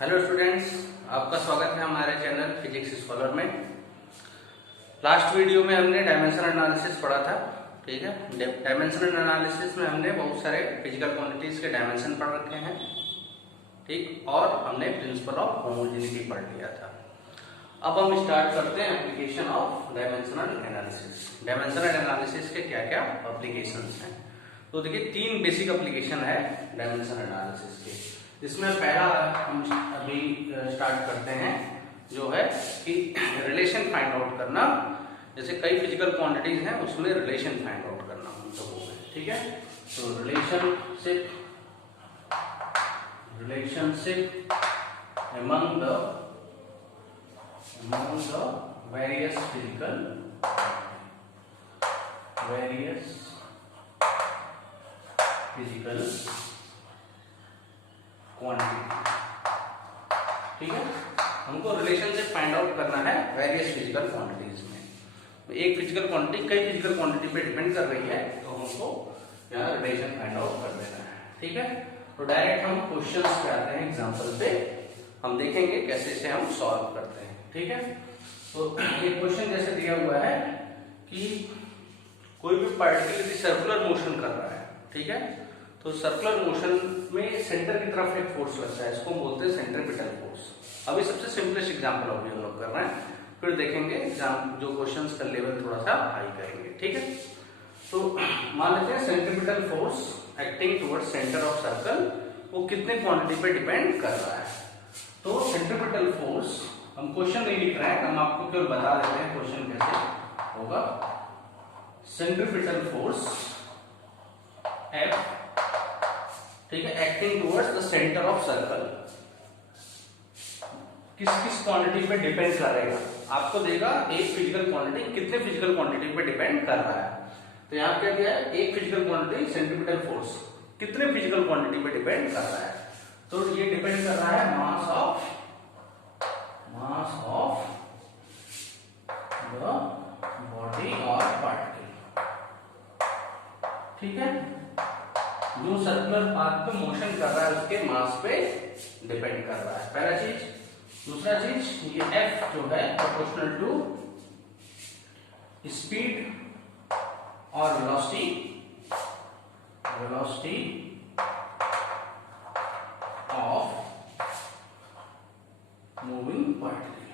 Hello students, आपका स्वागत है हमारे चैनल फिजिक्स स्कॉलर में। लास्ट वीडियो में हमने डायमेंशन एनालिसिस पढ़ा था। ठीक है, डायमेंशन एनालिसिस में हमने बहुत सारे फिजिकल क्वांटिटीज के डायमेंशन पढ़ रखे हैं। ठीक, और हमने प्रिंसिपल ऑफ होमोजेनिटी पढ़ लिया था। अब हम स्टार्ट करते हैं application of dimensional analysis. Dimensional analysis के क्या क्या एप्लीकेशंस हैं? तो देखिए, तीन बेसिक एप्लीकेशन है डायमेंशन एनालिसिस के, जिसमें पहला हम अभी स्टार्ट करते हैं जो है कि रिलेशन फाइंड आउट करना। जैसे कई फिजिकल क्वांटिटीज हैं, उसमें रिलेशन फाइंड आउट करना हम लोगों में। ठीक है, तो relationship among the various physical quantity. ठीक है, हमको रिलेशनशिप फाइंड आउट करना है वेरियस फिजिकल क्वांटिटीज में। तो एक फिजिकल क्वांटिटी कई फिजिकल क्वांटिटी पे डिपेंड कर रही है, तो हमको यहाँ रिलेशन फाइंड आउट कर देना है। ठीक है, तो डायरेक्ट हम क्वेश्चंस पे आते हैं। एग्जांपल पे हम देखेंगे कैसे इसे हम सॉल्व करते हैं। ठीक है, तो ये क्वेश्चन जैसे दिया हुआ है कि कोई भी पार्टिकल यदि सर्कुलर मोशन कर रहा है, ठीक है, तो सर्कुलर मोशन में सेंटर की तरफ एक फोर्स लगता है, इसको बोलते हैं सेंट्रीपिटल फोर्स। अभी सबसे सिंपलेस्ट एग्जांपल अभी हम लोग कर रहे हैं, फिर देखेंगे जो क्वेश्चंस का लेवल थोड़ा सा हाई करेंगे। ठीक है, तो मान लेते हैं centripetal force acting towards centre of circle, वो कितने क्वांटिटी पे डिपेंड कर रहा है। तो सेंट्रीपिटल फोर्स, हम क्वेश्चन नहीं लिख रहे हैं, हम आपको केवल बता देते हैं क्वेश्चन कैसे होगा। सेंट्रीपिटल फोर्स F, ठीक है, acting towards the centre of circle, किस किस क्वांटिटी पे डिपेंड करेगा, आपको देगा एक फिजिकल क्वांटिटी कितने फिजिकल क्वांटिटी पे डिपेंड कर रहा है। तो यहाँ पे क्या है, एक फिजिकल क्वांटिटी सेंट्रीपिटल फोर्स कितने फिजिकल क्वांटिटी पे डिपेंड कर रहा है। तो ये डिपेंड कर रहा है मास ऑफ द बॉडी और पार्टिकल। ठीक है, जो सर्कुलर पाथ पे मोशन कर रहा है उसके मास पे डिपेंड कर रहा है, पहला चीज। दूसरा चीज, ये F जो है प्रोपोर्शनल टू स्पीड और वेलोसिटी ऑफ मूविंग पार्टिकल।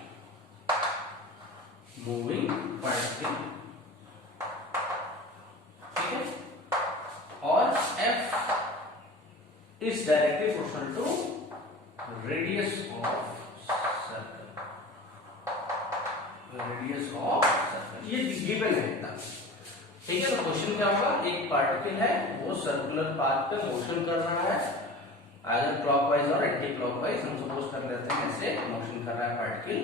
ठीक है, और F is directly proportional to radius of circle। ये गिवन है एकदम। ठीक है, तो क्वेश्चन क्या होगा, एक पार्टिकल है वो सर्कुलर पाथ पे मोशन कर रहा है, अगर क्लॉकवाइज और एंटी क्लॉकवाइज हम सपोज कर लेते हैं, ऐसे मोशन कर रहा है पार्टिकल,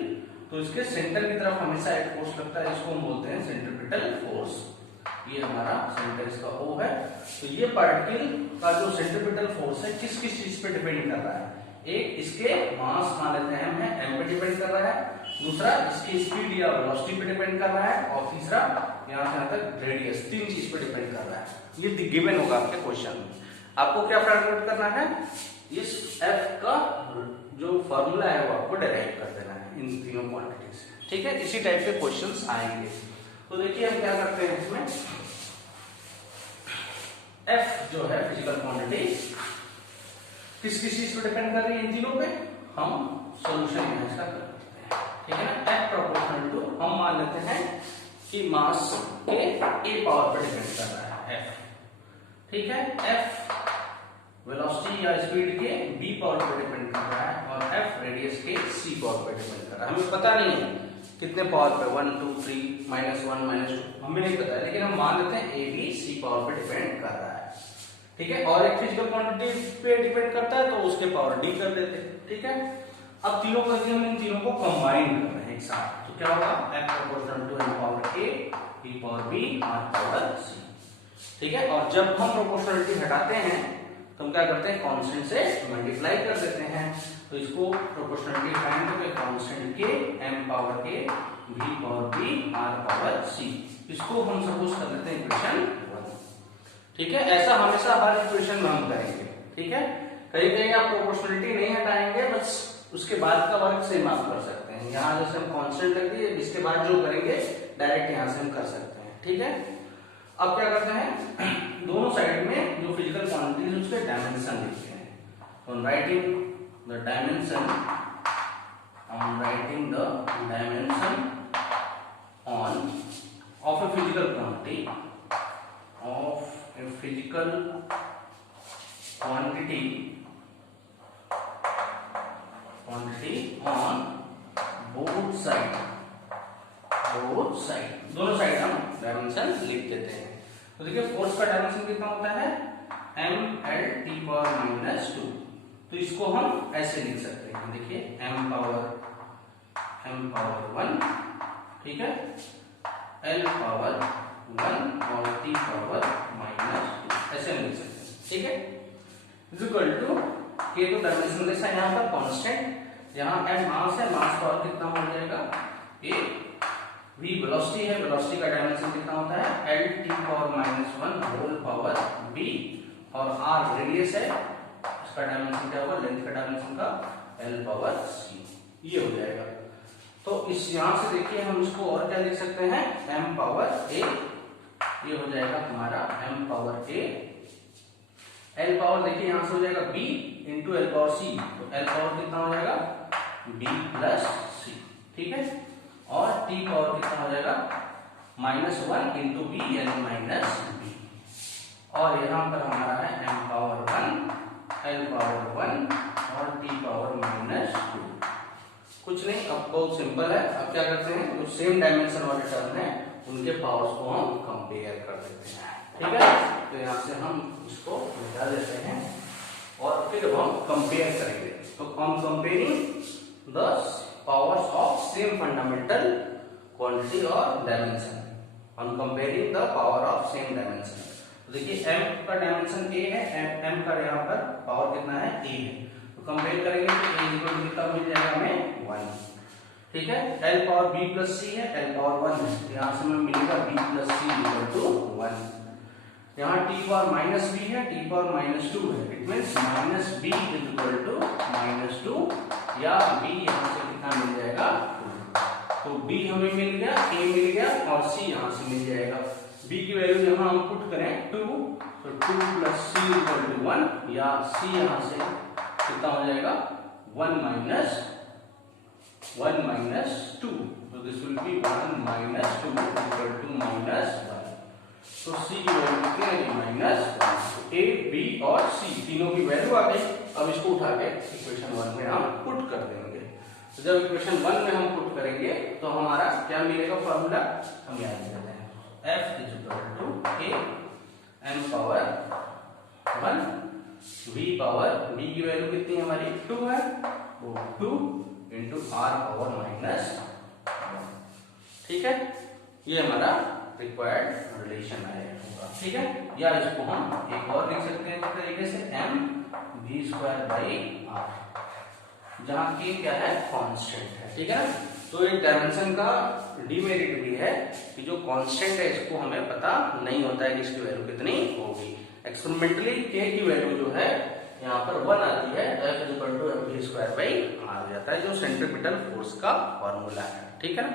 तो इसके सेंटर की तरफ हमेशा एक फोर्स लगता है, इसको हम बोलते हैं सेंट्रीपिटल फोर्स। ये हमारा सेंटर इसका O है। तो ये पार्टिकल का जो सेंट्रीपिटल फोर्स है किस किस चीज पे डिपेंड कर रहा है, एक इसके मास मान लेते हैं हम M पे डिपेंड कर रहा है, दूसरा इसकी स्पीड या वेलोसिटी पे डिपेंड कर रहा है, और तीसरा यहाँ से यहाँ तक रेडियस, तीन चीज पे डिपेंड कर रहा है। ये गिवन होगा आपके क्वेश्चन में। आपको क्या फाइंड आउट करना है, इस F का जो फॉर्मूला है वो आपको डेराइव कर देना है इन तीनों क्वांटिटी से। ठीक है, इसी टाइप के क्वेश्चंस आएंगे। तो देखिए हम क्या करते हैं इसमें, F जो है फिजिकल क्वांटिटी किस किस चीज पे डिपेंड कर रही है, इन तीनों पे। हम सॉल्यूशन यहाँ इसका कर लेते हैं। ठीक है ना, F प्रोपोर्शनल टू, हम मान लेते हैं कि मास के A पावर पे डिपेंड कर रहा है F। ठीक है, F वेलोसिटी या स्पीड के B पावर पे डिपेंड कर रहा है, और F रेडियस के C पावर पे डिपेंड कर रहा है। हमें पता नहीं है कितने पावर पे, 1 2 3 -1 -2 हमें नहीं पता है, लेकिन हम मान लेते हैं A B C पावर पे डिपेंड कर रहा है। ठीक है, और एक फिजिकल क्वांटिटी पे डिपेंड करता है तो उसके पावर D कर देते हैं। ठीक है, अब तीनों करके हम इन तीनों को कंबाइन कर रहे हैं एक साथ, तो क्या होगा, F proportional to M power A B power B R power C। ठीक है, और जब हम प्रोपोर्शनलिटी हटाते हैं तो हम क्या करते हैं, कांस्टेंट से मल्टीप्लाई कर देते हैं। तो इसको प्रोपोर्शनलिटी फाइंड करके कांस्टेंट के M power A B power B R power C, इसको हम सपोज कर लेते हैं इक्वेशन 1। ठीक है, ऐसा हमेशा हर इक्वेशन में हम करेंगे। ठीक है, कहीं कहीं आप प्रोपोर्शनलिटी नहीं हटाएंगे, बस उसके बाद का वर्क सेम आप कर सकते हैं। यहाँ जैसे हम कांस्टेंट रख दिए, इसके बाद जो करेंगे डायरेक्ट यहाँ से हम कर सकते हैं। ठीक है, अब क्या करते हैं, दोनों साइड में जो फिजिकल क्वांटिटीज उसके डायमेंशन लिखते हैं। तो writing the dimension, of a physical quantity on both side, दोनों साइड हम डायमेंशन लिख देते हैं। तो देखिए फोर्स का डायमेंशन कितना होता है, mL⁻²। तो इसको हम ऐसे लिख सकते हैं, देखिए m पावर 1, ठीक है, l पावर 1 और t पावर -2, ऐसे हम लिख सकते हैं। ठीक है, इज इक्वल टू के, तो डायमेंशन जैसा यहाँ पर कांस्टेंट, यहाँ m मास है, मास पावर कितना हो जाएगा a, v वेलोसिटी है, वेलोसिटी का डायमेंशन कितना होता है l t power -1 whole power b, और r रेडियस है, इसका डायमेंशन क्या होगा, लेंथ का डायमेंशन का l पावर c, ये हो जाएगा। तो इस यहां से देखिए हम इसको और क्या लिख सकते हैं, m पावर a, ये हो जाएगा हमारा m power a, l power देखिए यहां से हो जाएगा b into l power c, तो l पावर कितना हो जाएगा b प्लस c, ठीक है, और t पावर कितना हो जाएगा -1 इंटू b यानी -b, और यहाँ पर हमारा है m पावर 1, l पावर 1 और t पावर -2। कुछ नहीं, अब बहुत सिंपल है। अब क्या करते हैं, जो सेम डायमेंशन वाले टर्म है उनके पावर्स को हम कंपेयर कर देते हैं। ठीक है, तो यहाँ से हम इसको मिटा देते हैं और फिर हम कंपेयर करेंगे। तो हम comparing the powers of same fundamental quantity और डायमेंशन, हम comparing the power of same dimension. तो देखिए m का डायमेंशन a है, m का यहाँ पर पावर कितना है a है, तो कंपेयर करेंगे तो a इक्वल टू कितना मिल जाएगा हमें 1। ठीक है, l power b plus c है, l पावर 1 है, तो यहाँ से हमें मिलेगा b plus c equal to 1। यहाँ t पावर माइनस b है, t पावर -2 है, it means -b equal to -2, या b यहाँ से कितना मिल जाएगा 2। तो b हमें मिल गया, a मिल गया और c यहाँ से मिल जाएगा। b की वैल्यू यहाँ हम पुट करें 2, तो 2 प्लस c इक्वल टू 1, या c यहाँ से कितना हो जाएगा 1 minus 2, so this will be 1 minus 2 equal to -1। तो c की वैल्यू कितनी है -1। a b और c तीनों की वैल्यू आ गई। अब इसको उठा के इक्वेशन 1 में हम पुट कर देंगे। तो जब इक्वेशन 1 में हम पुट करेंगे तो हमारा क्या मिलेगा, फॉर्मूला हम याद करते हैं, f is equal to a m power 1 v power, v की वैल्यू कितनी है हमारी 2 है, वो 2 इंटू r पावर -1। ठीक है, ये हमारा रिक्वायर्ड रिलेशन आएगा। ठीक है, या इसको हम एक और लिख सकते हैं इस तरीके से m v²/r, जहां k क्या है, कांस्टेंट है। ठीक है, तो एक डायमेंशन का डिमेरिट भी है कि जो कांस्टेंट है इसको हमें पता नहीं होता है कि इसकी वैल्यू कितनी होगी। एक्सपेरिमेंटली k की वैल्यू जो है यहाँ पर 1 आती है, तो f = mv²/r आ जाता है, जो सेंट्रीपिटल फोर्स का फॉर्मूला है। ठीक है,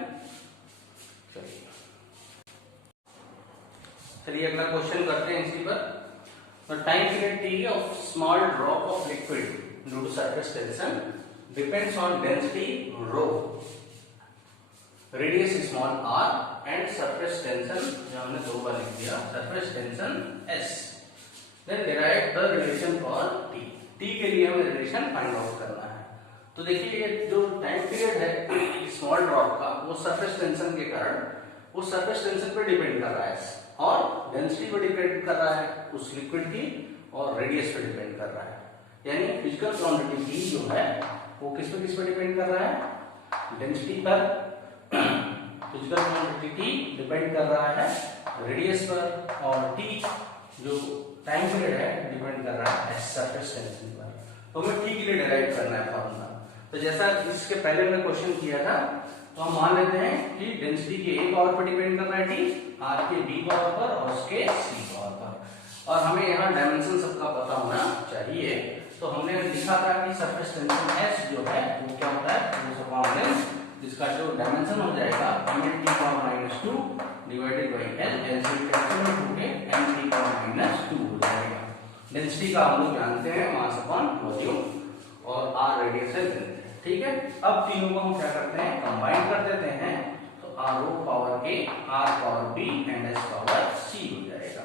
चलिए अगला क्वेश्चन करते हैं इसी पर। The time period t of small drop of liquid due to surface tension depends on density rho, radius small r and surface tension, जो हमने 2 बार लिख दिया, surface tension s। Then derive the relation for t। t के लिए हमें relation find out करना है। तो देखिए ये जो टाइम पीरियड है स्मॉल ड्रॉप का, वो सरफेस टेंशन के कारण वो सरफेस टेंशन पर डिपेंड कर रहा है और डेंसिटी पर डिपेंड कर रहा है उस लिक्विड की, और रेडियस पर डिपेंड कर रहा है। यानी फिजिकल क्वांटिटी की जो है वो किस पे डिपेंड कर रहा है, डेंसिटी पर, फिजिकल क्वांटिटी टी डिपेंड कर रहा है रेडियस पर, और टी जो टाइम पीरियड है डिपेंड कर रहा है सरफेस टेंशन पर। तो हमें टी के लिए डिराइव करना है फॉर्मूला। तो जैसा इसके पहले हमने क्वेश्चन किया था, तो हम मान लेते हैं कि डेंसिटी के a पावर पर डिपेंड कर रहा है टी, r के b पावर पर और उसके c पावर पर, और हमें यहाँ डायमेंशन सबका पता होना चाहिए। तो हमने लिखा था कि सरफेस टेंशन S जो है वो क्या होता है, फोर्स अपॉन लेंथ, जिसका जो डायमेंशन हो जाएगा m(t)(-2) divided by L, L से कैंसिल होके m(t)(-2) हो जाएगा। डेंसिटी का हम लोग जानते हैं मास अपॉन वॉल्यूम और r रेडियस है लेंथ, ठीक है। अब तीनों को हम क्या करते हैं, कंबाइन कर देते हैं, तो r power a, r power b and s power c हो जाएगा।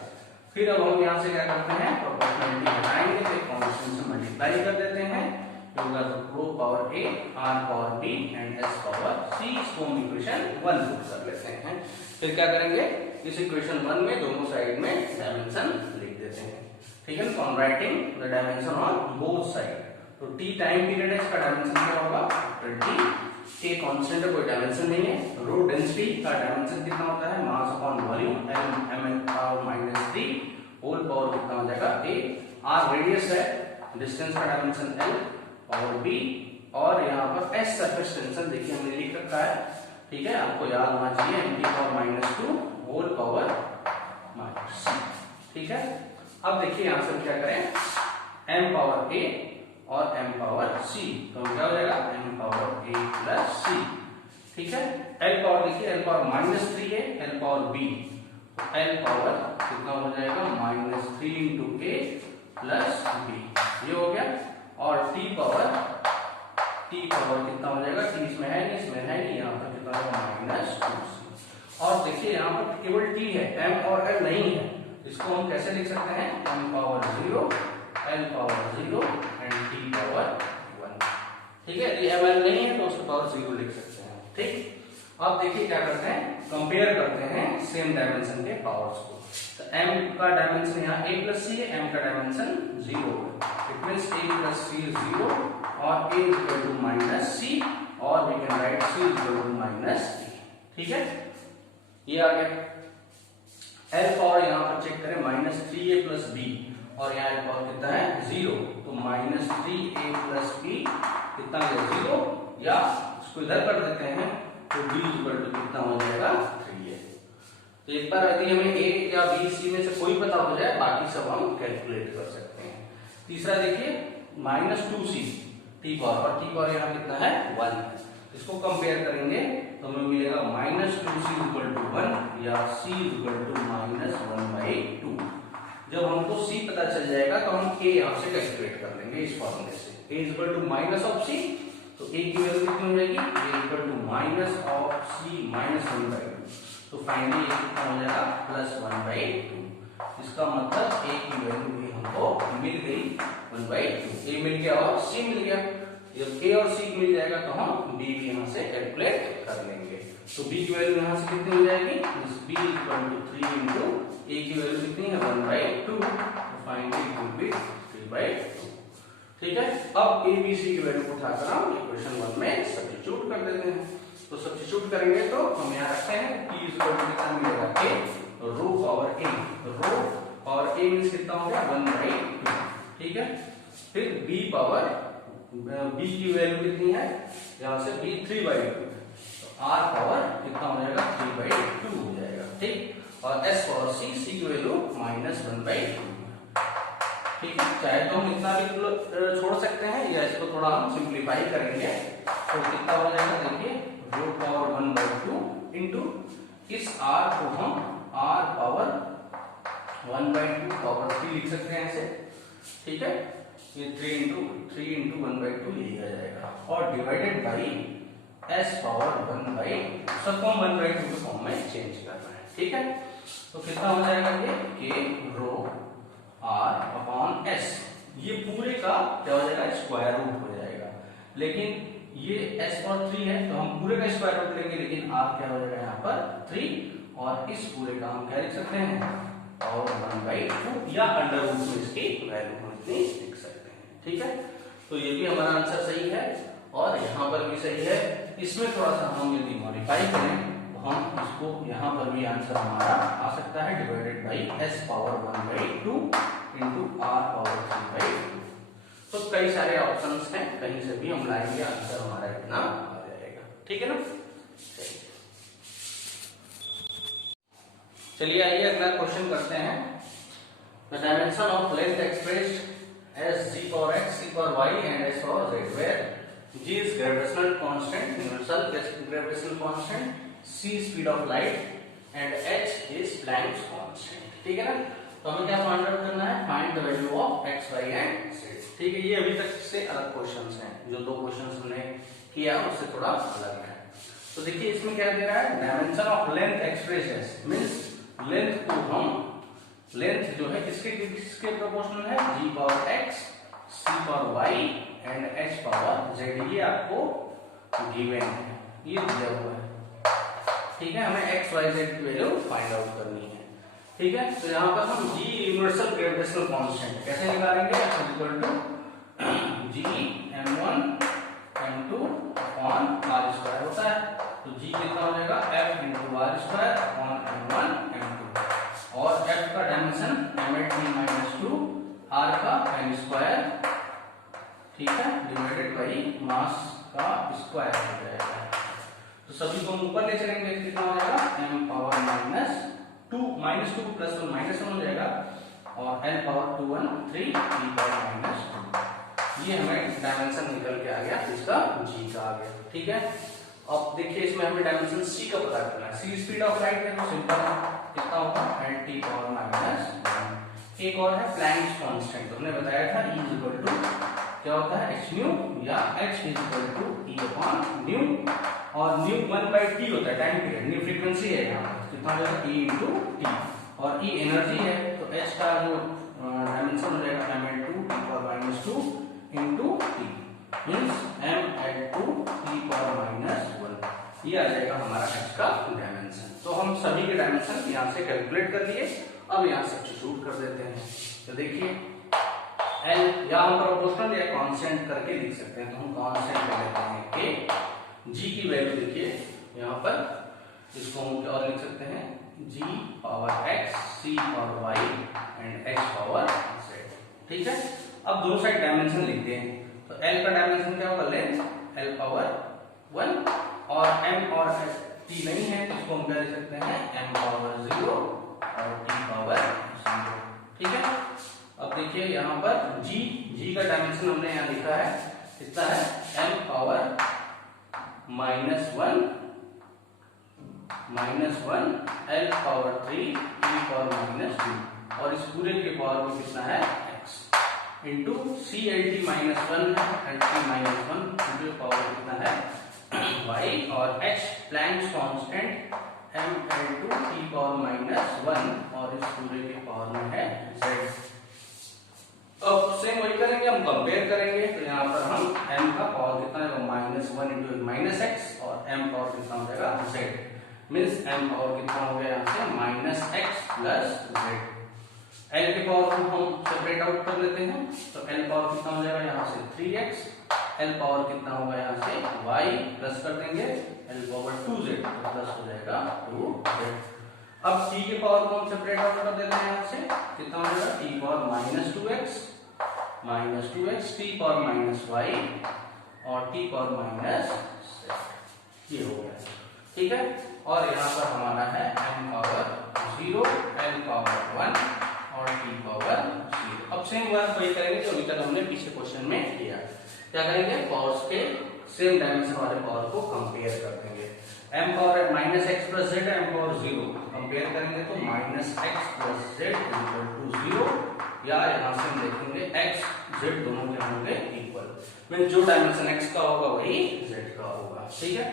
फिर अब हम यहाँ से क्या करते हैं, प्रोपोर्शनलिटी हटाएंगे तो कांस्टेंट से मल्टीप्लाई कर देते हैं, होगा rho power a, r power b and s power c। इसको हम इक्वेशन 1 पुट कर लेते हैं। फिर क्या करेंगे, इस इक्वेशन 1 में दोनों साइड में डायमेंशन लिख देते हैं, ठीक है। तो writing the dimension on both side, तो t टाइम पीरियड है, इसका डायमेंशन क्या होगा 20, a कांस्टेंट है, कोई डायमेंशन नहीं है। रो डेंसिटी का डायमेंशन कितना होता है, mass upon volume m(l)(-3) whole power कितना हो जाएगा a, r रेडियस है, डिस्टेंस का डायमेंशन l पावर b, और यहाँ पर s सरफेस टेंशन देखिए हमने लिख रखा है, ठीक है, आपको याद होना चाहिए m(t)(-2) होल पावर -c, ठीक है। अब देखिए यहाँ से क्या करें, m पावर a और m पावर c, तो क्या हो जाएगा m power a plus c, ठीक है। l पावर देखिए, l पावर -3 है, l power b, l power कितना हो जाएगा -3 इंटू a प्लस b, ये हो गया। और t पावर कितना हो जाएगा, t इसमें है नहीं, इसमें है नहीं, यहाँ पर कितना होगा -2c। और देखिए यहाँ पर केवल t है, m और l नहीं है, इसको हम कैसे लिख सकते हैं, m power 0, l power 0 and t power 1, ठीक है। यदि m l नहीं है तो उसको पावर 0 लिख सकते हैं, ठीक। अब देखिए क्या करते हैं, कंपेयर करते हैं सेम डायमेंशन के पावर्स को। तो m का डायमेंशन यहाँ a प्लस c है, m का डायमेंशन 0 है, it means a plus c is 0 और a is equal to -c, और we can write c is equal to -a, ठीक है। ये आ गया। l पावर यहाँ पर चेक करें -3a प्लस b, और यहाँ l पावर कितना है 0, तो -3a प्लस b कितना है 0, या इसको इधर कर देते हैं तो b इक्वल टू कितना हो जाएगा 3a। तो एक बार यदि हमें a या b c में से कोई पता हो जाए, बाकी सब हम कैलकुलेट कर सकते हैं। तीसरा देखिए -2c t पावर, और t पावर यहाँ कितना है 1, इसको कंपेयर करेंगे तो हमें मिलेगा -2c इक्वल टू 1 या c इक्वल टू -1/2। जब हमको c पता चल जाएगा तो हम a यहाँ से कैलकुलेट कर लेंगे इस फॉर्मूले से, a equal to minus of c, तो a की वैल्यू कितनी हो जाएगी, a equal to minus of c minus 1/2, तो फाइनली ये कितना हो जाएगा +1/2। इसका मतलब a की वैल्यू भी हमको मिल गई 1/2, a मिल गया और c मिल गया। जब a और c मिल जाएगा तो हम b भी यहाँ से कैलकुलेट कर लेंगे, तो b की वैल्यू यहाँ से कितनी हो जाएगी, b equal to 3 into a की वैल्यू कितनी है 1/2, तो फाइनली इट विल बी 3/2, ठीक है। अब a b c की वैल्यू को उठाकर हम इक्वेशन 1 में सब्स्टिट्यूट कर देते हैं। तो सब्स्टिट्यूट करेंगे तो हम यहाँ रखते हैं t इक्वल टू कितना मिलेगा a rho power a, rho power a means कितना हो गया 1/2, ठीक है। फिर b पावर b की वैल्यू कितनी है, यहाँ से b 3/2, तो r पावर कितना हो जाएगा 3/2 हो जाएगा, ठीक। और s पावर c की वैल्यू -1/2, ठीक है। चाहे तो हम इतना भी छोड़ सकते हैं या इसको थोड़ा हम सिंप्लीफाई करेंगे तो कितना हो जाएगा, देखिए रो पावर 1/2 इंटू इस r को हम r पावर 1/2 पावर 3 लिख सकते हैं ऐसे, ठीक है। ये 3 इंटू 1/2 लिखा जाएगा और डिवाइडेड बाई s पावर 1/2, सबको हम 1/2 के फॉर्म में चेंज करना है, ठीक है। तो कितना हो जाएगा ये k रो r अपॉन s, ये पूरे का क्या हो जाएगा स्क्वायर रूट हो जाएगा, लेकिन ये s पावर 3 है तो हम पूरे का स्क्वायर रूट लेंगे, लेकिन r क्या हो जाएगा यहाँ पर 3, और इस पूरे का हम क्या लिख सकते हैं पावर 1/2 या अंडर रूट में इसकी वैल्यू हम इतनी लिख सकते हैं, ठीक है। तो ये भी हमारा आंसर सही है और यहाँ पर भी सही है। इसमें थोड़ा सा हम यदि मॉडिफाई करें तो हम इसको यहाँ पर भी आंसर हमारा आ सकता है divided by s power 1/2 into r power 3/2। तो कई सारे ऑप्शंस हैं, कहीं से भी हम लाएंगे आंसर हमारा इतना आ जाएगा, ठीक है ना। चलिए आइए अगला क्वेश्चन करते हैं। The dimension of length expressed as g power x, c power y and h power z, where g is gravitational constant, universal gravitational constant, c speed of light and h is Planck's constant. ठीक है ना? तो हमें क्या find out करना है? Find the value of x, y and z. ठीक है, ये अभी तक से अलग क्वेश्चंस हैं, जो दो क्वेश्चंस हमने किया उससे थोड़ा अलग है. तो देखिए इसमें क्या दे रहा है? Dimension of length express as, means length को हम, लेंथ जो है किसके प्रोपोर्शनल है? g power x, c power y and h power z. ये आपको गिवन है, ये दिया हुआ है. ठीक है, हमें x y z की वैल्यू फाइंड आउट करनी है. ठीक है, तो यहाँ पर हम g यूनिवर्सल ग्रेविटेशनल कांस्टेंट कैसे निकालेंगे? Equal to g m1 m2 upon r square होता है. तो g कितना हो जाएगा? f into r square upon m1 m2, और f का डायमेंशन m8 - 2, r का m स्क्वायर, ठीक है, डिवाइडेड बाई मास का स्क्वायर हो जाएगा. तो सभी को ऊपर ले चलेंगे, कितना हो जाएगा? m पावर -2 -2 प्लस 1 -1 हो जाएगा, और n पावर 2 1 3 e पावर -2. ये हमें डायमेंशन निकल के आ गया, इसका g का आ गया. ठीक है, अब देखिए इसमें हमें डायमेंशन c का पता करना है. c स्पीड ऑफ लाइट है, तो सिंपल है, कितना होगा? n t power -1. एक और है प्लैंक्स कांस्टेंट. तो हमने बताया था E इक्वल टू क्या होता है? h न्यू, या h equal to E upon nu, और न्यू 1/t होता है, टाइम पीरियड. न्यू फ्रीक्वेंसी है यहाँ पर, कितना हो जाएगा? E इंटू t, और E एनर्जी है, तो h का जो डायमेंशन हो जाएगा m/2 t पावर -2 into t, means m/2 t power -1. ये आ जाएगा हमारा h का डायमेंशन. तो हम सभी के डायमेंशन यहाँ से कैलकुलेट कर लिए. अब यहाँ सब्स्टिट्यूट कर देते हैं. तो देखिए L या हम प्रोपोर्शनल या कांस्टेंट करके लिख सकते हैं. तो हम कांस्टेंट कर लेते हैं कि g की वैल्यू देखिए यहाँ पर, इसको हम क्या लिख सकते हैं? g power x, c power y and h power z. ठीक है, अब दोनों साइड डायमेंशन लिखते हैं. तो L का डायमेंशन क्या होगा? लेंथ L पावर 1, और m और t नहीं है, तो इसको हम क्या लिख सकते हैं? m पावर 0 और t पावर 0. ठीक है, अब देखिए यहाँ पर g का डायमेंशन हमने यहाँ लिखा है, कितना है? m power -1 L power 3 t पावर -2, और इस पूरे के पावर में कितना है? x इंटू c lt -1 है, lt -1 इंटू पावर कितना है? y, और h Planck's constant m/2 t power -1, और इस पूरे के पावर में है z. अब सेम वही करेंगे, हम कंपेयर करेंगे. तो यहाँ पर हम m का पावर कितना है? -1 इंटू -x, और m पावर कितना हो जाएगा? z. मींस m पावर कितना हो गया यहाँ से? -x plus z. l के पावर को हम सेपरेट आउट कर लेते हैं. तो l पावर कितना हो जाएगा यहाँ से? 3x. l पावर कितना होगा यहाँ से? y प्लस कर देंगे l पावर 2z, तो प्लस हो जाएगा 2z. अब t के पावर को हम सेपरेट आउट कर देते हैं यहाँ से, कितना हो जाएगा? t power -2x t power -y और t पावर -z. ये हो गया. ठीक है, और यहाँ पर हमारा है m पावर 0, l पावर 1 और t पावर 0. अब सेम वर्क वही करेंगे जो अभी तक हमने पीछे क्वेश्चन में किया. क्या करेंगे? पावर्स के सेम डायमेंशन वाले पावर को कंपेयर कर देंगे. m power -x plus z, m power 0 compare करेंगे तो -x plus z equal to 0, या यहाँ से हम देखेंगे x z दोनों के होंगे इक्वल, मींस जो डायमेंशन x का होगा वही z का होगा. ठीक है,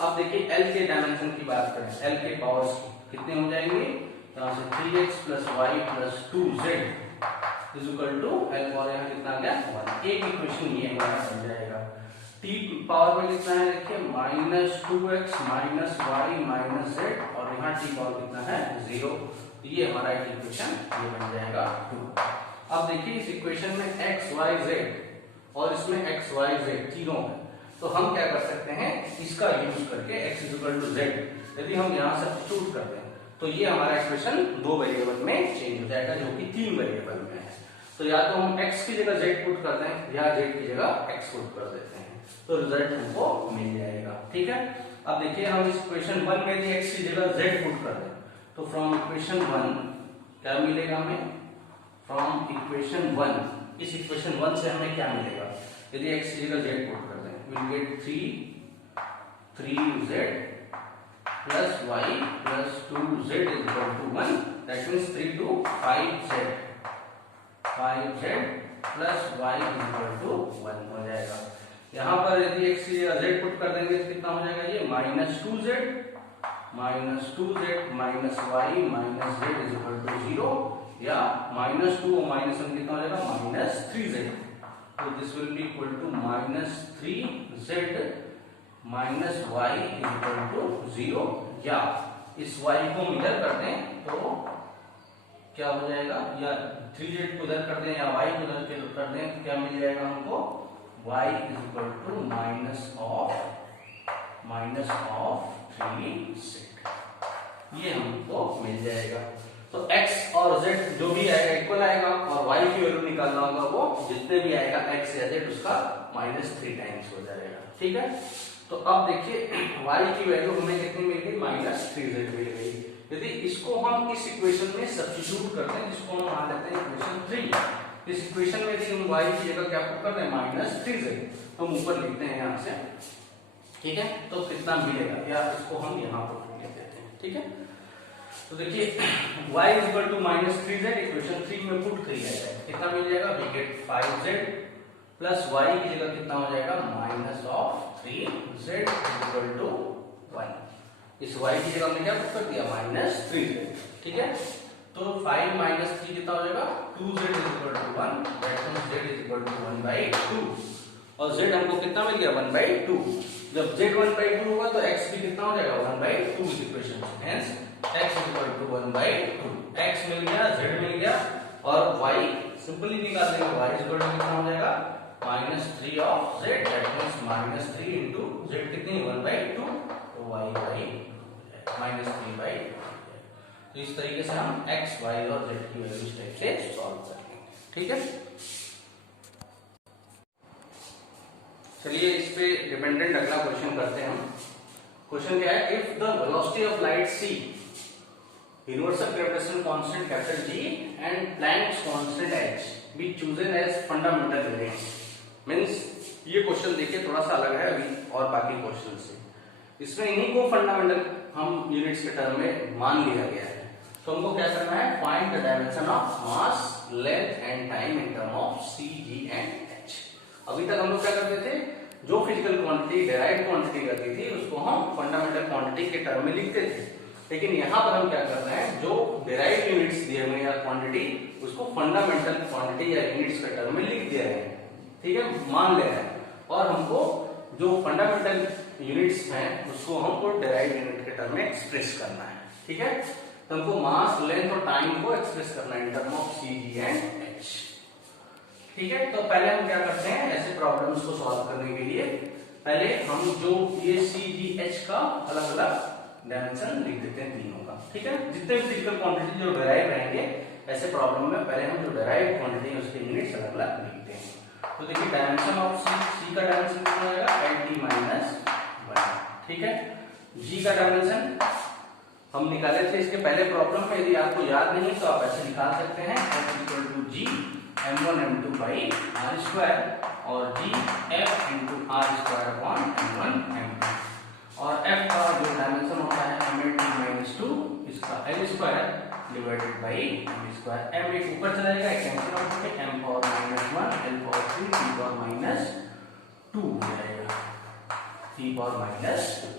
अब देखिए L के डायमेंशन की बात करें. L के पावर्स कितने हो जाएंगे? यहाँ से 3x plus y plus 2z is equal to L power यहाँ कितना आ गया? 1. एक इक्वेशन ये हमारा बन जाएगा. t पावर में कितना है? देखिए -2x minus y minus z, और यहाँ t पावर कितना है? 0. ये हमारा एक इक्वेशन ये बन जाएगा 2. अब देखिए इस इक्वेशन में x y z और इसमें x y z तीनों है, तो हम क्या कर सकते हैं? इसका यूज करके x इक्वल टू z यदि हम यहाँ सब्स्टिट्यूट करते हैं तो ये हमारा इक्वेशन 2 वेरिएबल में चेंज हो जाएगा, जो कि 3 वेरिएबल में है. तो या तो हम x की जगह z पुट करते हैं, या z की जगह x पुट कर देते हैं, तो रिजल्ट हमको मिल जाएगा. ठीक है, अब देखिए हम इस इक्वेशन 1 में यदि x की जगह z पुट कर दें तो फ्रॉम इक्वेशन 1 क्या मिलेगा हमें? फ्रॉम इक्वेशन 1 इस इक्वेशन 1 से हमें क्या मिलेगा, यदि x की जगह z पुट कर दें, will get 3z plus y plus 2z is equal to 1, that means 3 to 5z plus y is equal to 1 हो जाएगा। यहाँ पर यदि x की जगह z पुट कर देंगे तो कितना हो जाएगा, ये -2z minus y minus z is equal to 0, या -2 और -1 कितना हो जाएगा, -3z, तो this will be equal to -3z minus y is equal to 0, या इस y को मिरर कर दें तो क्या हो जाएगा, या 3z को उधर कर दें या y को उधर कर दें तो क्या मिल जाएगा हमको, y is equal to minus of 3z, ये हमको मिल जाएगा। तो x और z जो भी आएगा इक्वल आएगा, और y की वैल्यू निकालना होगा, वो जितने भी आएगा x या z उसका -3 टाइम्स हो जाएगा। ठीक है, तो अब देखिए y की वैल्यू हमें कितनी मिल गई, -3z मिल गई। यदि इसको हम इस इक्वेशन में सब्स्टिट्यूट करते हैं, जिसको हम मान लेते हैं इक्वेशन 3, इस इक्वेशन में यदि हम y की जगह क्या पुट करते हैं, -3z, तो हम ऊपर लिखते हैं यहाँ से। ठीक है, तो कितना मिलेगा, या इसको हम यहाँ पर लिख देते हैं। ठीक है, तो देखिए y is equal to -3z equation 3 में पुट किया जाए कितना मिल जाएगा, we get 5z plus y की जगह कितना हो जाएगा, -3z is equal to 1, इस y की जगह हमने क्या पुट कर दिया, -3z। ठीक है, तो 5 - 3 कितना हो जाएगा, 2z is equal to 1, that means z is equal to 1/2, और z हमको कितना मिल गया, 1/2। जब z 1/2 होगा तो x भी कितना हो जाएगा, 1/2 इस इक्वेशन से, hence x is equal to 1/2, x मिल गया, z मिल गया, और y सिंपली निकाल देंगे, y is equal to कितना हो जाएगा, -3 of z, that means -3 into z कितनी, 1/2, तो y -3/2। तो इस तरीके से हम x, y और z की वैल्यू इस टाइप से सॉल्व करेंगे। ठीक है, चलिए इस पे डिपेंडेंट अगला क्वेश्चन करते हैं हम। क्वेश्चन क्या है, if the velocity of light c, universal gravitational constant capital G and Planck's constant h be chosen as fundamental units, means ये क्वेश्चन देखिए थोड़ा सा अलग है अभी और बाकी क्वेश्चन से, इसमें इन्हीं को फंडामेंटल हम यूनिट्स के टर्म में मान लिया गया है। तो हमको क्या करना है, find the dimension of mass, length and time in term of c, g and h। अभी तक हम लोग क्या करते थे, जो फिजिकल क्वांटिटी डेराइव्ड क्वांटिटी रहती थी उसको हम फंडामेंटल क्वांटिटी के टर्म में लिखते थे, लेकिन यहाँ पर हम क्या कर रहे हैं, जो डेराइव्ड यूनिट्स दिए हुए या क्वांटिटी उसको फंडामेंटल क्वांटिटी या यूनिट्स के टर्म में लिख दिया है। ठीक है, मान ले रहे हैं, और हमको जो फंडामेंटल यूनिट्स हैं उसको हमको डेराइव्ड यूनिट के टर्म में एक्सप्रेस करना है। ठीक है, तो हमको मास, लेंथ और टाइम को एक्सप्रेस करना है इन term of c, g and h। ठीक है, तो पहले हम क्या करते हैं, ऐसे प्रॉब्लम्स को सॉल्व करने के लिए पहले हम जो ये c, g, h का अलग अलग डायमेंशन लिख देते हैं तीनों का। ठीक है, जितने भी फिजिकल क्वांटिटी जो डेराइव रहेंगे ऐसे प्रॉब्लम में पहले हम जो डेराइव क्वांटिटी है उसके यूनिट्स अलग अलग लिखते हैं। तो देखिए डायमेंशन ऑफ c का डायमेंशन कितना हो जाएगा, LT-1। ठीक है, g का डायमेंशन हम निकाले थे इसके पहले प्रॉब्लम में, यदि आपको याद नहीं तो आप ऐसे निकाल सकते हैं, F=g m1 m2 by r², और g f into r²/m1 m2, और f का जो डायमेंशन होता है m(2) इसका l² divided by m², m एक ऊपर चला जाएगा, कैंसिल आउट होकर m⁻⁻1 l⁻3 t⁻2 हो जाएगा, t⁻2।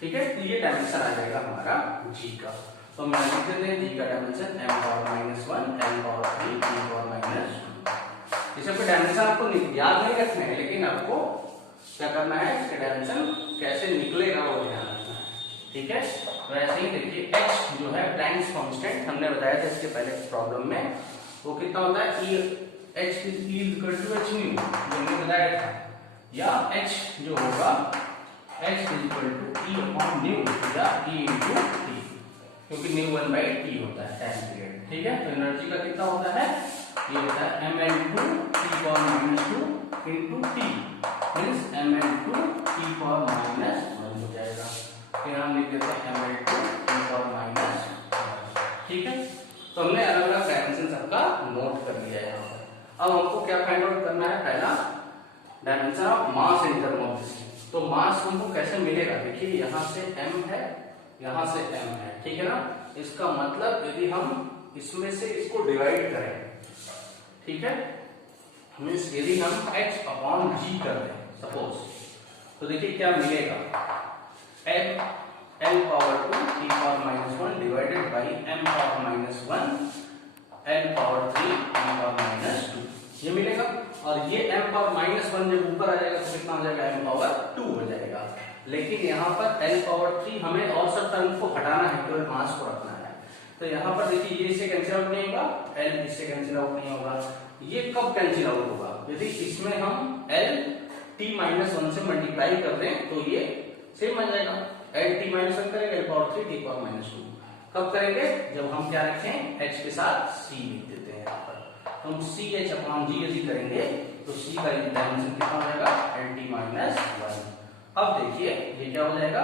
ठीक है, तो ये डायमेंशन आ जाएगा हमारा g का। तो हम यहाँ लिख देते हैं g का डायमेंशन m⁻⁻1 l⁻3 t⁻2। ये सब के डायमेंशन आपको याद नहीं रखने हैं, लेकिन आपको क्या करना है, इसके डायमेंशन कैसे निकलेगा वो ध्यान रखना है। ठीक है, वैसे ही देखिए h जो है प्लैंक्स कांस्टेंट हमने बताया था इसके पहले प्रॉब्लम में, वो कितना होता है, h h न्यू जो हमने बताया था, या h जो होगा h E/न्यू या E/t, क्योंकि न्यू 1/t होता है टाइम पीरियड। ठीक है, तो एनर्जी का कितना होता है, ये होता है mL2 into t means mL2 t⁻⁻1 हो जाएगा। फिर हम लिख देते हैं mL2 t⁻⁻1। ठीक है, तो हमने अलग अलग डायमेंशन सबका नोट कर लिया है यहाँ पर। अब हमको क्या फाइंड आउट करना है, पहला dimension of mass in term of distance. तो मास हमको कैसे मिलेगा, देखिए यहाँ से m है, यहाँ से m है, ठीक है ना। इसका मतलब यदि हम इसमें से इसको डिवाइड करें, ठीक है, मीन्स यदि हम h अपॉन g कर दें सपोज, तो देखिए क्या मिलेगा, l power 2 t power minus 1 divided by m power minus 1 l power 3 t power minus 2, ये मिलेगा। और ये m पावर माइनस 1 जब ऊपर आ जाएगा तो कितना हो जाएगा, m पावर 2 हो जाएगा। लेकिन यहाँ पर l पावर 3 हमें और सब टर्म को हटाना है, केवल मास को रखना है। तो यहाँ पर देखिए ये इससे कैंसिल आउट नहीं होगा, l इससे कैंसिल आउट नहीं होगा। ये कब कैंसिल आउट होगा, यदि इसमें हम l t माइनस 1 से मल्टीप्लाई कर दें तो ये सेम आ जाएगा, l t माइनस 1 करेंगे l power 3 t power minus 2। कब करेंगे, जब हम क्या रखें, h के साथ c लिख देते हैं। यहाँ पर हम सी एच अपॉन जी यदि करेंगे तो सी का डायमेंशन कितना हो जाएगा, एल टी माइनस 1। अब देखिए ये क्या हो जाएगा,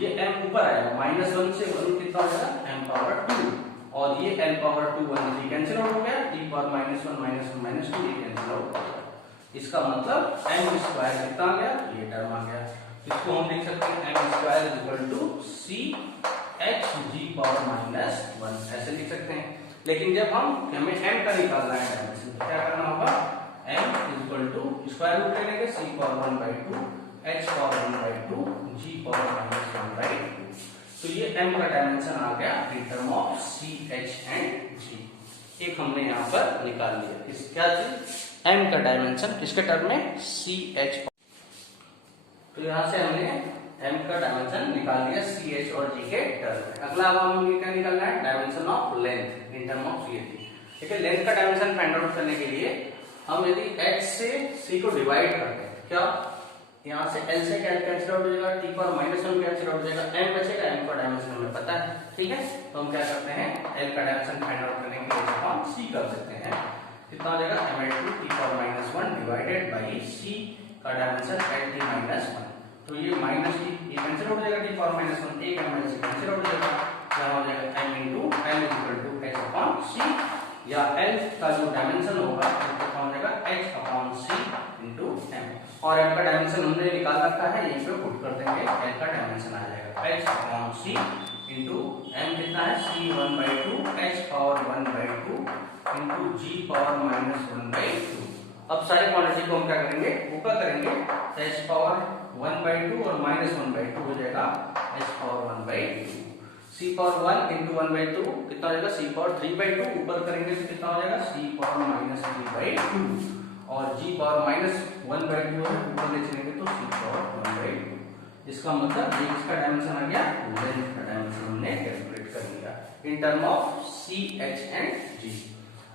ये m ऊपर आएगा, माइनस 1 से 1 कितना हो जाएगा, m पावर 2, और ये l पावर 2 1 3 कैंसिल आउट हो गया, t power minus 1 minus 1 minus 2 ये कैंसिल आउट हो गया। इसका मतलब m स्क्वायर कितना आ गया, ये टर्म आ गया। इसको हम लिख सकते हैं m square is equal to c h G power minus 1, ऐसे लिख सकते हैं। लेकिन जब हमें m का निकालना है डायमेंशन, क्या करना होगा, m is equal to square root ले लेंगे c पावर 1/2 h पावर 1/2 g पावर माइनस 1/2। तो ये m का डायमेंशन आ गया in term of c h and g। एक हमने यहाँ पर निकाल लिया, इस क्या चीज, m का डायमेंशन किसके टर्म में, c h। तो यहाँ से हमने m का डायमेंशन निकाल लिया c h और g के टर्म में। अगला अब हमें क्या निकालना है, dimension of length in term of c h। ठीक है, लेंथ का डायमेंशन फाइंड आउट करने के लिए हम यदि h से c को डिवाइड करते हैं, क्या यहाँ से l से क्या कैंसिल आउट हो जाएगा, t power minus 1 cancel out हो जाएगा, m बचेगा, m का डायमेंशन हमें पता है। ठीक है, तो हम क्या करते हैं, l का डायमेंशन फाइंड आउट करने के लिए हम c कर सकते हैं, कितना हो जाएगा, m/2 t power minus 1 divided by c का डायमेंशन l t माइनस 1। तो ये माइनस t ये कैंसिल आउट हो जाएगा, t पावर माइनस 1 एक m से कैंसिल आउट हो जाएगा, क्या हो जाएगा, m into l is equal to h upon c, या l का जो डायमेंशन होगा वो कितना हो जाएगा, h upon c into m। और m का डायमेंशन हमने निकाल रखा है, यहीं पे पुट कर देंगे, l का डायमेंशन आ जाएगा h upon c into m कितना है, c 1/2 h पावर 1/2 into g पावर माइनस 1/2। अब सारी क्वांटिटी को हम क्या करेंगे, ऊपर करेंगे, h पावर 1/2 और माइनस 1/2 हो जाएगा h पावर 1/2। c पावर 1 into 1/2 कितना हो जाएगा, c पावर 3/2, ऊपर करेंगे तो कितना हो जाएगा, c पावर माइनस 3/2, और g पावर माइनस 1/2 है, ऊपर ले चलेंगे तो c पावर 1/2। इसका मतलब ये इसका डायमेंशन आ गया, लेंथ का डायमेंशन हमने कैलकुलेट कर लिया इन term of c h and g।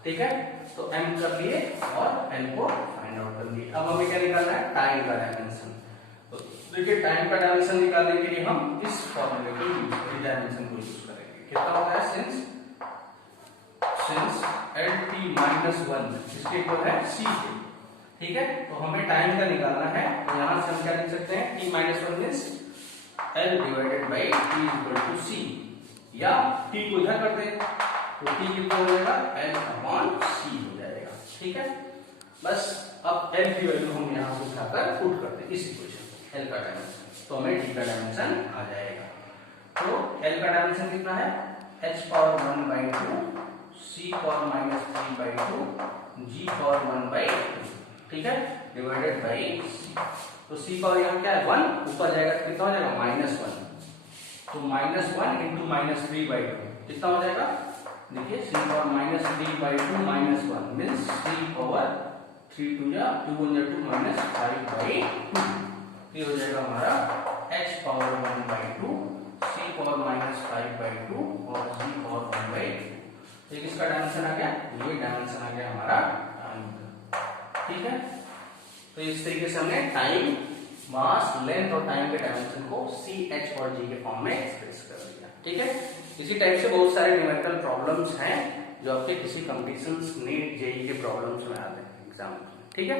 ठीक है, तो m कर लिए और n को फाइंड आउट कर लिए। अब हमें क्या निकालना है, टाइम का डायमेंशन। तो देखिए टाइम का डायमेंशन निकालने के लिए हम इस फॉर्मूले को यूज करेंगे, डायमेंशन को यूज करेंगे। कितना होता है, सिंस LT-1 इसके इक्वल है c के। ठीक है, तो हमें टाइम का निकालना है, तो यहाँ से हम क्या लिख सकते हैं, T-1 means L divided by T equal to c, या T को इधर कर दें तो T कितना हो जाएगा, L अपॉन c हो जाएगा। ठीक है, बस अब L की वैल्यू हम यहाँ से उठाकर पुट करते हैं इस इक्वेशन L का डायमेंशन, तो हमें T का डायमेंशन आ जाएगा। तो L का डायमेंशन कितना है, h पावर 1/2 c power minus 3/2 g power 1/2। ठीक है, डिवाइडेड बाई c। तो c पावर यहाँ क्या है, 1, ऊपर जाएगा तो कितना हो जाएगा, -1। तो -1 into -3/2 कितना हो जाएगा, देखिए c power minus 3/2 minus 1 means c power 3 2 या 2 1 या 2 माइनस 5/2। ये हो जाएगा हमारा h पावर 1/2 c पावर माइनस 5/2 और g पावर 1/2। ये किसका डायमेंशन आ गया, ये डायमेंशन आ गया हमारा टाइम का। ठीक है, तो इस तरीके से हमने टाइम, मास, लेंथ और टाइम के डायमेंशन को c h और g के फॉर्म में एक्सप्रेस कर दिया। ठीक है, इसी टाइप से बहुत सारे न्यूमेरिकल प्रॉब्लम्स हैं जो आपके किसी कंपटीशंस, नीट, जेईई के प्रॉब्लम्स में आते हैं एग्जाम में। ठीक है।